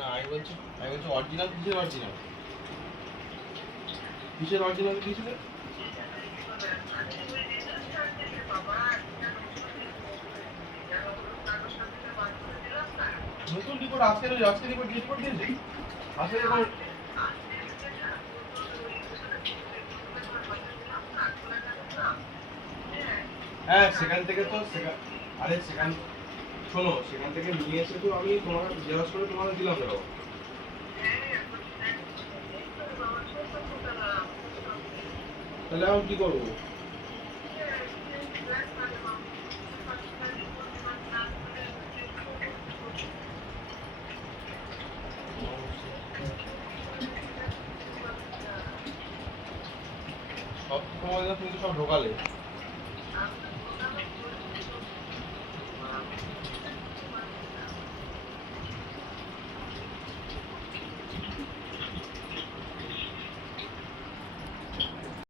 না আমি বলছি অরিজিনাল কিসের অরিজিনাল? কিসের অরিজিনাল দিয়েছিলে? নতুন রিপোর্ট আজকে রিপোর্ট দিয়েছে? আজকে রিপোর্ট হ্যাঁ সেখান থেকে তো আরে শোনো সেখান থেকে নিয়ে এসে তো আমি তোমাকে জেরক্স করে তোমাকে দিলাম দেখো। তাহলে আমি কি করবো? সব সময় তুমি তো সব ঢোকালে।